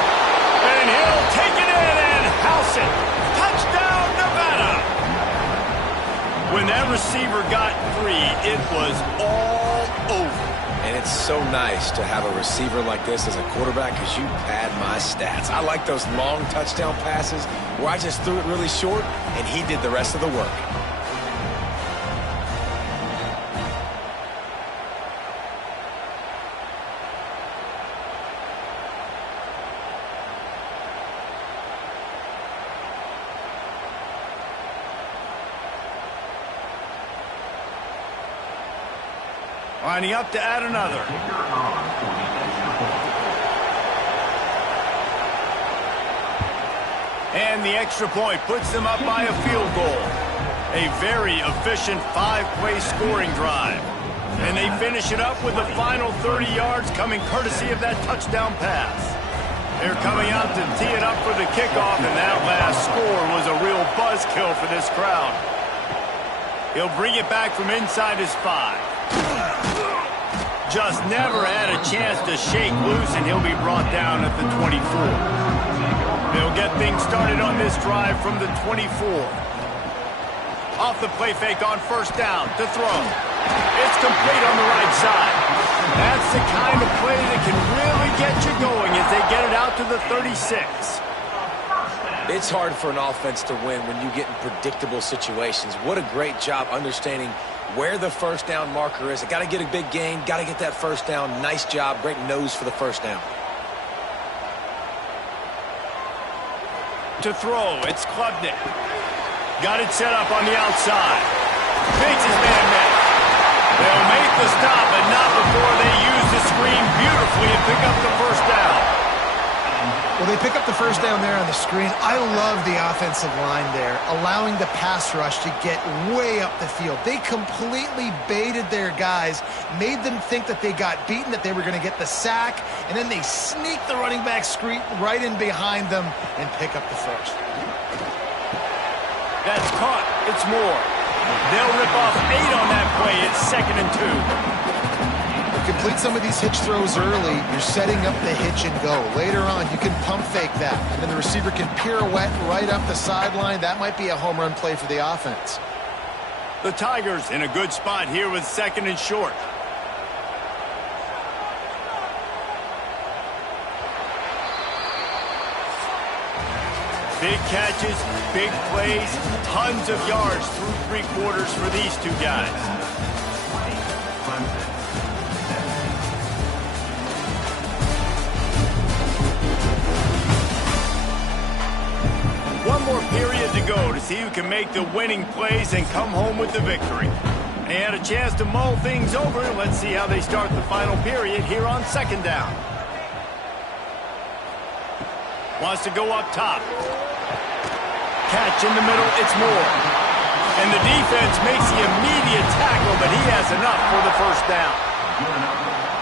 And he'll take it in and house it. Touchdown, Nevada. that receiver got free, it was all over. And it's so nice to have a receiver like this as a quarterback because you pad my stats. I like those long touchdown passes where I just threw it really short and he did the rest of the work. Lining up to add another. And the extra point puts them up by a field goal. A very efficient 5-play scoring drive. And they finish it up with the final 30 yards coming courtesy of that touchdown pass. They're coming out to tee it up for the kickoff, and that last score was a real buzzkill for this crowd. He'll bring it back from inside his 5. Just never had a chance to shake loose, and he'll be brought down at the 24. They'll get things started on this drive from the 24. Off the play fake on first down to throw. It's complete on the right side. That's the kind of play that can really get you going as they get it out to the 36. It's hard for an offense to win when you get in predictable situations. What a great job understanding where the first down marker is. I got to get a big gain, got to get that first down. Nice job, great nose for the first down. To throw, it's Klubnik. Got it set up on the outside. Bates his man met. They'll make the stop, but not before they use the screen beautifully and pick up the first down. Well, they pick up the first down there on the screen. I love the offensive line there, allowing the pass rush to get way up the field. They completely baited their guys, made them think that they got beaten, that they were going to get the sack, and then they sneak the running back screen right in behind them and pick up the first. That's caught. It's Moore. They'll rip off 8 on that play. It's 2nd and 2. Complete some of these hitch throws early, you're setting up the hitch and go. Later on, you can pump fake that, and then the receiver can pirouette right up the sideline. That might be a home run play for the offense. The Tigers in a good spot here with 2nd and short. Big catches, big plays, tons of yards through 3 quarters for these two guys. One more period to go to see who can make the winning plays and come home with the victory. They had a chance to mull things over. Let's see how they start the final period here on 2nd down. Wants to go up top. Catch in the middle, it's Moore. And the defense makes the immediate tackle, but he has enough for the first down.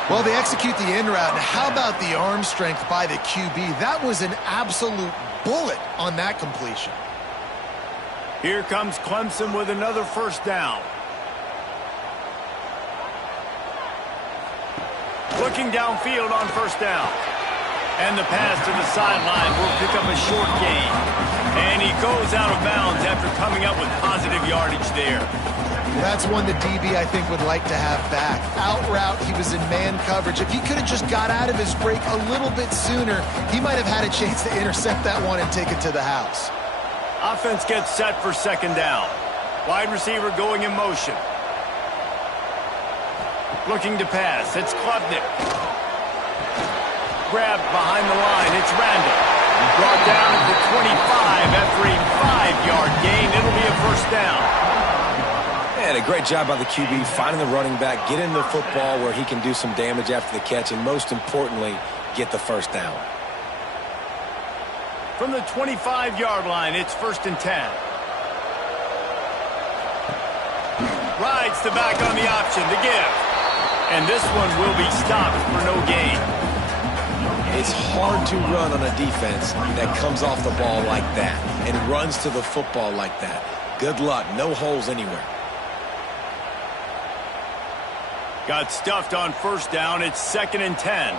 Well, they execute the in route. How about the arm strength by the QB? That was an absolute bullet on that completion. Here comes Clemson with another first down. Looking downfield on first down. And the pass to the sideline will pick up a short gain. And he goes out of bounds after coming up with positive yardage there. That's one the DB, I think, would like to have back. Out route, he was in man coverage. If he could have just got out of his break a little bit sooner, he might have had a chance to intercept that one and take it to the house. Offense gets set for 2nd down. Wide receiver going in motion. Looking to pass. It's Klubnik. Grabbed behind the line. It's Randall. Brought down at the 25 after a 5-yard gain. It'll be a first down. And a great job by the QB finding the running back, getting the football where he can do some damage after the catch, and most importantly, get the first down. From the 25-yard line, it's 1st and 10. Rides the back on the option to give. And this one will be stopped for no gain. It's hard to run on a defense that comes off the ball like that and runs to the football like that. Good luck. No holes anywhere. Got stuffed on first down. It's 2nd and 10.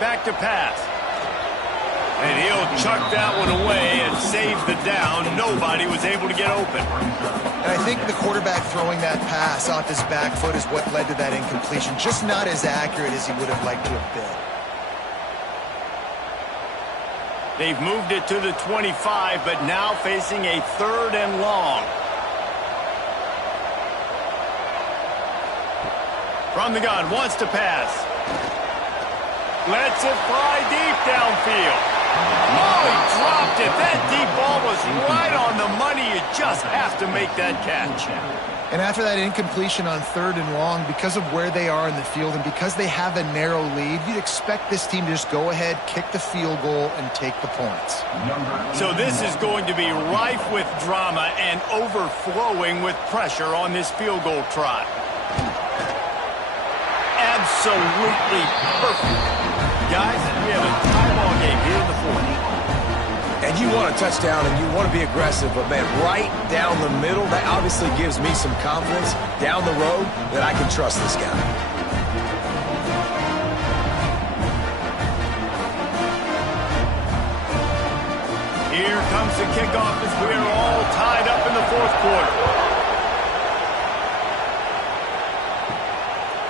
Back to pass. And he'll chuck that one away and save the down. Nobody was able to get open. And I think the quarterback throwing that pass off his back foot is what led to that incompletion. Just not as accurate as he would have liked to have been. They've moved it to the 25, but now facing a 3rd and long. From the gun, wants to pass. Lets it fly deep downfield. Oh, he dropped it. That deep ball was right on the money. You just have to make that catch. And after that incompletion on 3rd and long, because of where they are in the field and because they have a narrow lead, you'd expect this team to just go ahead, kick the field goal, and take the points. So this is going to be rife with drama and overflowing with pressure on this field goal try. Absolutely perfect. Guys, we have a tie ball game here in the 4th. And you want a touchdown and you want to be aggressive, but, man, right down the middle, that obviously gives me some confidence down the road that I can trust this guy. Here comes the kickoff as we are all tied up in the 4th quarter.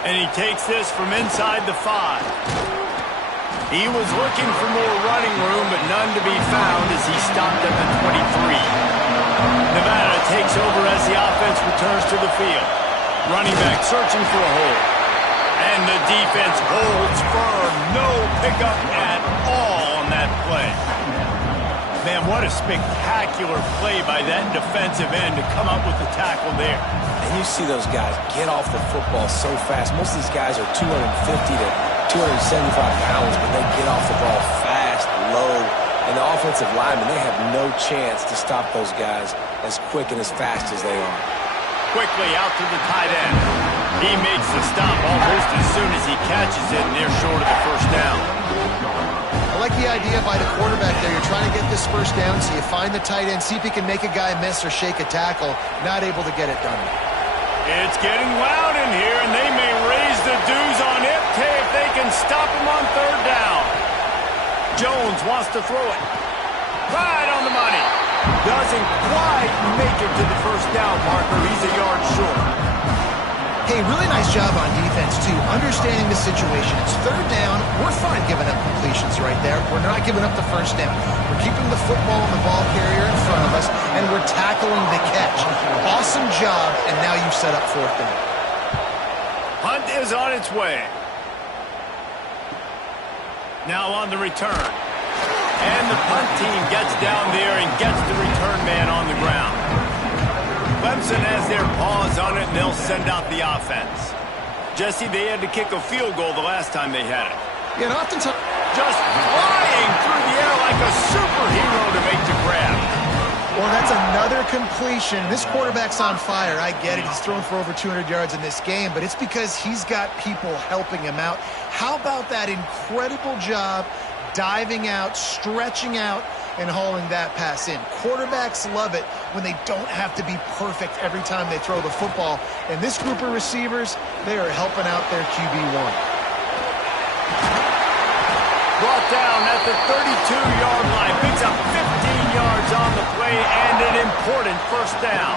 And he takes this from inside the 5. He was looking for more running room, but none to be found as he stopped at the 23. Nevada takes over as the offense returns to the field. Running back searching for a hole. And the defense holds firm. No pickup at all on that play. Man, what a spectacular play by that defensive end to come up with the tackle there. And you see those guys get off the football so fast. Most of these guys are 250 to 275 pounds, but they get off the ball fast, low. And the offensive linemen, they have no chance to stop those guys as quick and as fast as they are. Quickly out to the tight end. He makes the stop almost as soon as he catches it, and they're short of the 1st down. I like the idea by the quarterback there. You're trying to get this 1st down, so you find the tight end, see if he can make a guy miss or shake a tackle. Not able to get it done. It's getting loud in here, and they may raise the dues on Ipte if they can stop him on 3rd down. Jones wants to throw it. Right on the money. Doesn't quite make it to the 1st down marker. He's a yard short. Hey, really nice job on defense, too. Understanding the situation. It's 3rd down. We're fine giving up completions right there. We're not giving up the 1st down. We're keeping the football and the ball carrier in front of us, and we're tackling the catch. Awesome job, and now you've set up 4th down. Hunt is on its way. Now on the return. And the punt team gets down there and gets the return man on the ground. Clemson has their paws on it, and they'll send out the offense. Jesse, they had to kick a field goal the last time they had it. Yeah, and oftentimes just flying through the air like a superhero to make the grab. Well, that's another completion. This quarterback's on fire. I get it. He's thrown for over 200 yards in this game, but it's because he's got people helping him out. How about that incredible job diving out, stretching out, and hauling that pass in? Quarterbacks love it when they don't have to be perfect every time they throw the football. And this group of receivers, they are helping out their QB1. Brought down at the 32-yard line. Picks up 15 yards on the play and an important 1st down.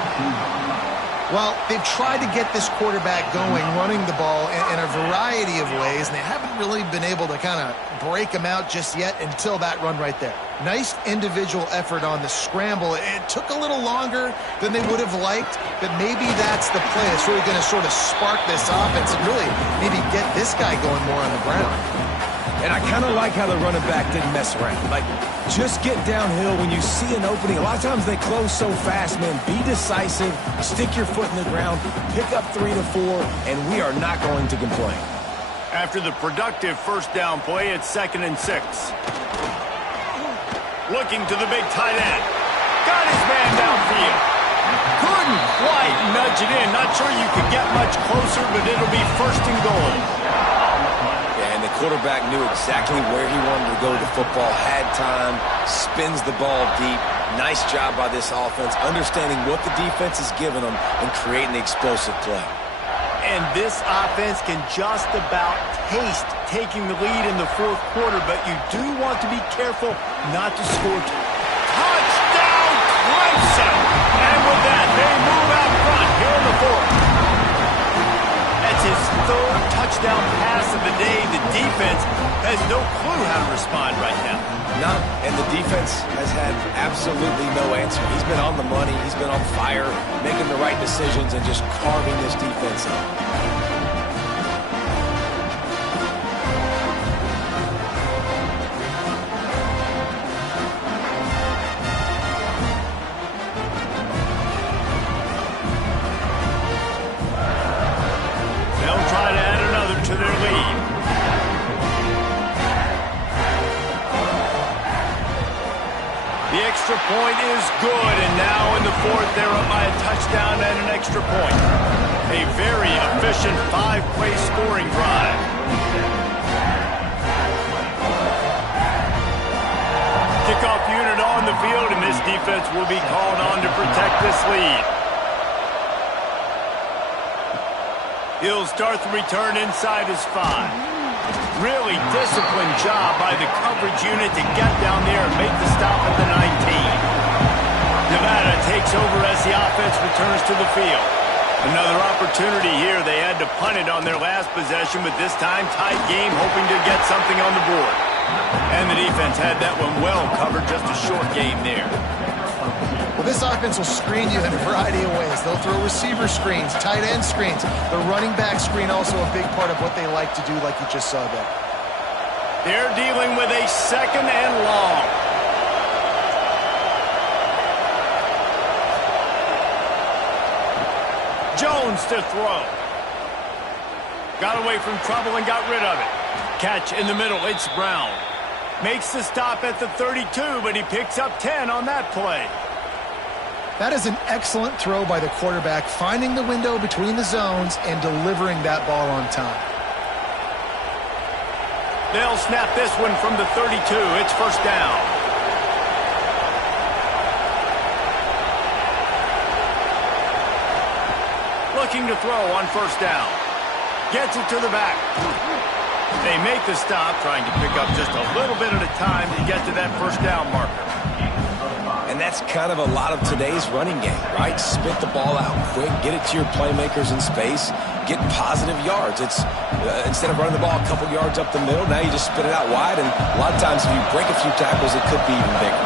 Well, they've tried to get this quarterback going, running the ball in a variety of ways, and they haven't really been able to kind of break him out just yet until that run right there. Nice individual effort on the scramble. It took a little longer than they would have liked, but maybe that's the play. It's really going to sort of spark this offense and really maybe get this guy going more on the ground. And I kind of like how the running back didn't mess around. Like, just get downhill when you see an opening. A lot of times they close so fast, man. Be decisive, stick your foot in the ground, pick up 3 to 4, and we are not going to complain. After the productive 1st down play, it's 2nd and 6. Looking to the big tight end. Got his man downfield. Couldn't quite nudge it in. Not sure you could get much closer, but it'll be 1st and goal. And the quarterback knew exactly where he wanted to go with the football, had time, spins the ball deep. Nice job by this offense, understanding what the defense is giving them and creating the explosive play. And this offense can just about taste taking the lead in the fourth quarter, but you do want to be careful not to score. Touchdown, Clemson! And with that, they move out front here in the fourth. That's his third touchdown pass of the day. The defense has no clue how to respond right now. None. And the defense has had absolutely no answer. He's been on the money. He's been on fire, making the right decisions and just carving this defense up. Extra point is good, and now in the fourth, they're up by a touchdown and an extra point. A very efficient 5-play scoring drive. Kickoff unit on the field, and this defense will be called on to protect this lead. He'll start the return inside his 5. Really disciplined job by the coverage unit to get down there and make the stop at the 19. Nevada takes over as the offense returns to the field. Another opportunity here. They had to punt it on their last possession, but this time tight game, hoping to get something on the board. And the defense had that one well covered, just a short game there. Well, this offense will screen you in a variety of ways. They'll throw receiver screens, tight end screens. The running back screen also a big part of what they like to do, like you just saw there. They're dealing with a second and long. Jones to throw. Got away from trouble and got rid of it. Catch in the middle, it's Brown. Makes the stop at the 32, but he picks up 10 on that play. That is an excellent throw by the quarterback, finding the window between the zones and delivering that ball on time. They'll snap this one from the 32. It's first down. Looking to throw on first down. Gets it to the back. They make the stop, trying to pick up just a little bit at a time to get to that first down marker. And that's kind of a lot of today's running game, right? Spit the ball out quick, get it to your playmakers in space, get positive yards. It's instead of running the ball a couple yards up the middle, now you just spit it out wide, and a lot of times if you break a few tackles, it could be even bigger.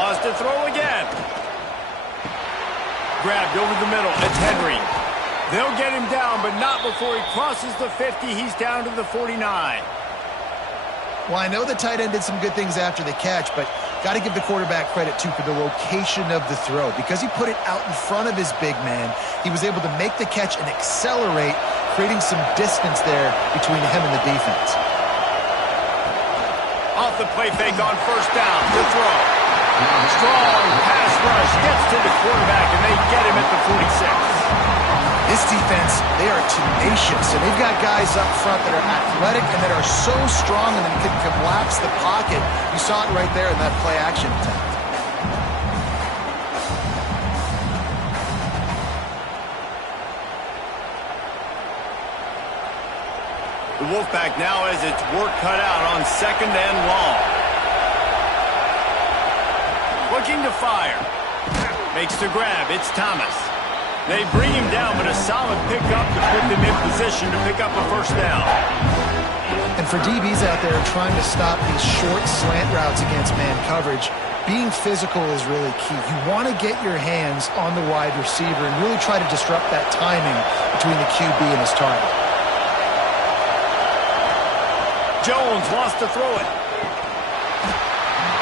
Lost to throw again. Grabbed over the middle. It's Henry. They'll get him down, but not before he crosses the 50. He's down to the 49. Well, I know the tight end did some good things after the catch, but got to give the quarterback credit, too, for the location of the throw. Because he put it out in front of his big man, he was able to make the catch and accelerate, creating some distance there between him and the defense. Off the play fake on first down, the throw. Strong pass rush, gets to the quarterback, and they get him at the 46. This defense, they are tenacious, and they've got guys up front that are athletic and that are so strong and then can collapse the pocket. You saw it right there in that play-action attempt. The Wolfpack now has its work cut out on second and long. Looking to fire. Makes the grab. It's Thomas. They bring him down, but a solid pickup to put them in position to pick up a first down. And for DBs out there trying to stop these short slant routes against man coverage, being physical is really key. You want to get your hands on the wide receiver and really try to disrupt that timing between the QB and his target. Jones wants to throw it.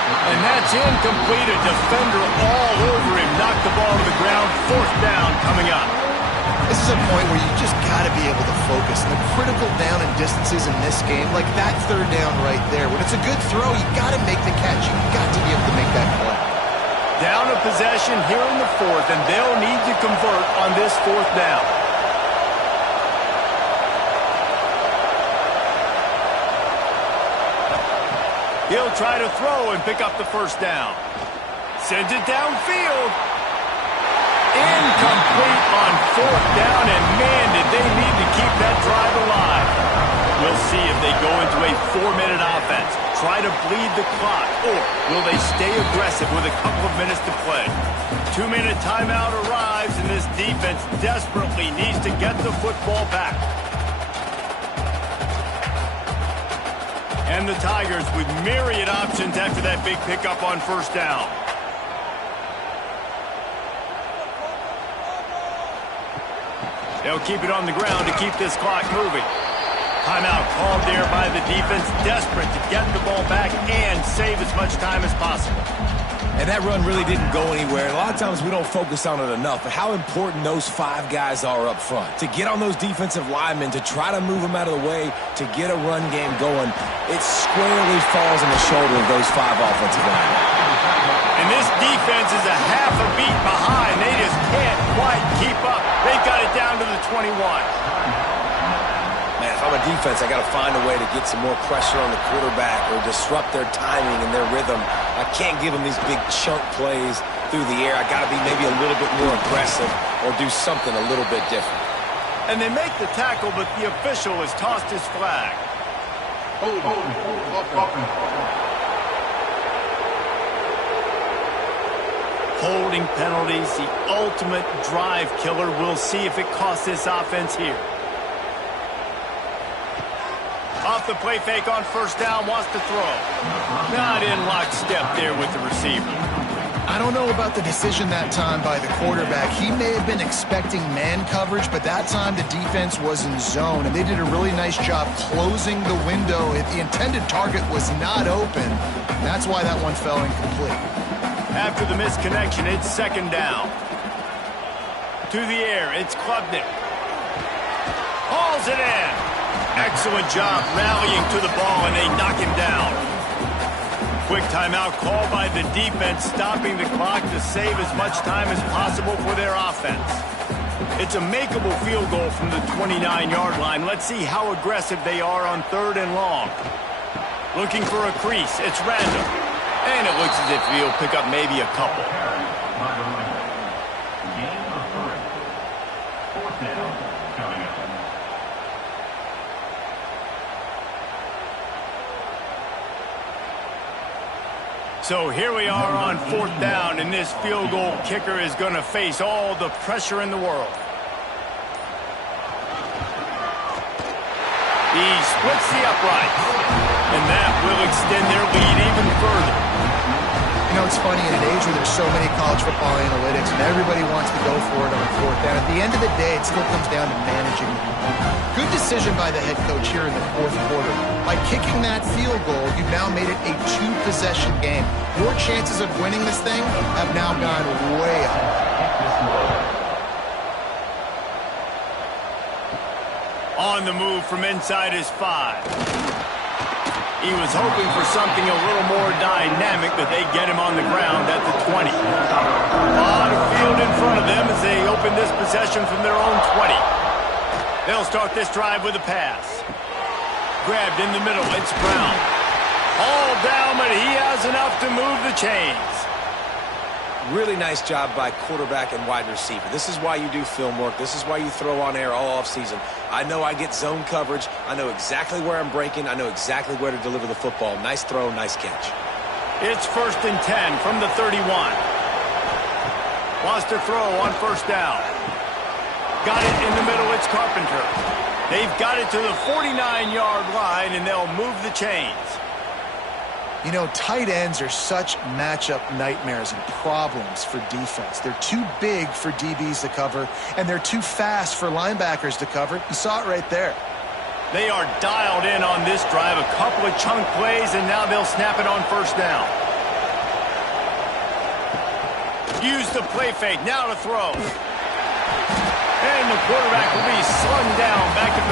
And that's incomplete. A defender all over him. Knocked the ball to the ground. Fourth down coming up. This is a point where you just got to be able to focus. And the critical down and distances in this game, like that third down right there, when it's a good throw, you got to make the catch. You got to be able to make that play. Down a possession here in the fourth, and they'll need to convert on this fourth down. He'll try to throw and pick up the first down. Sends it downfield. Incomplete on fourth down, and man, did they need to keep that drive alive. We'll see if they go into a 4-minute offense, try to bleed the clock, or will they stay aggressive with a couple of minutes to play. 2-minute timeout arrives, and this defense desperately needs to get the football back. And the Tigers with myriad options after that big pickup on first down. They'll keep it on the ground to keep this clock moving. Timeout called there by the defense, desperate to get the ball back and save as much time as possible. And that run really didn't go anywhere. A lot of times we don't focus on it enough, but how important those 5 guys are up front. To get on those defensive linemen, to try to move them out of the way, to get a run game going, it squarely falls on the shoulder of those 5 offensive linemen. And this defense is a half a beat behind. They just can't quite keep up. They've got it down to the 21. Man, if I'm a defense, I got to find a way to get some more pressure on the quarterback or disrupt their timing and their rhythm. I can't give them these big chunk plays through the air. I got to be maybe a little bit more aggressive or do something a little bit different. And they make the tackle, but the official has tossed his flag. Holding penalties, the ultimate drive killer. We'll see if it costs this offense here. Off the play fake on first down, wants to throw. Not in lockstep there with the receiver. I don't know about the decision that time by the quarterback. He may have been expecting man coverage, but that time the defense was in zone, and they did a really nice job closing the window. If the intended target was not open, that's why that one fell incomplete. After the misconnection, it's second down. To the air, it's Klubnik. Hauls it in. Excellent job rallying to the ball, and they knock him down. Quick timeout called by the defense, stopping the clock to save as much time as possible for their offense. It's a makeable field goal from the 29-yard line. Let's see how aggressive they are on 3rd and long. Looking for a crease. It's random. And it looks as if he'll pick up maybe a couple. So here we are on 4th down, and this field goal kicker is going to face all the pressure in the world. He splits the uprights, and that will extend their lead even further. You know, it's funny, in an age where there's so many college football analytics and everybody wants to go for it on 4th down, at the end of the day, it still comes down to managing. Good decision by the head coach here in the 4th quarter. By kicking that field goal, you've now made it a 2-possession game. Your chances of winning this thing have now gone way up. On the move from inside his 5. He was hoping for something a little more dynamic, but they get him on the ground at the 20. A lot of field in front of them as they open this possession from their own 20. They'll start this drive with a pass. Grabbed in the middle, it's Brown. All down, but he has enough to move the chains. Really nice job by quarterback and wide receiver. This is why you do film work. This is why you throw on air all offseason. I know I get zone coverage. I know exactly where I'm breaking. I know exactly where to deliver the football. Nice throw, nice catch. It's 1st and 10 from the 31. Wants to throw on first down. Got it in the middle, it's Carpenter. They've got it to the 49-yard line, and they'll move the chains. You know, tight ends are such matchup nightmares and problems for defense. They're too big for DBs to cover, and they're too fast for linebackers to cover. You saw it right there. They are dialed in on this drive. A couple of chunk plays, and now they'll snap it on first down. Use the play fake. Now to throw. And the quarterback will be slung down back to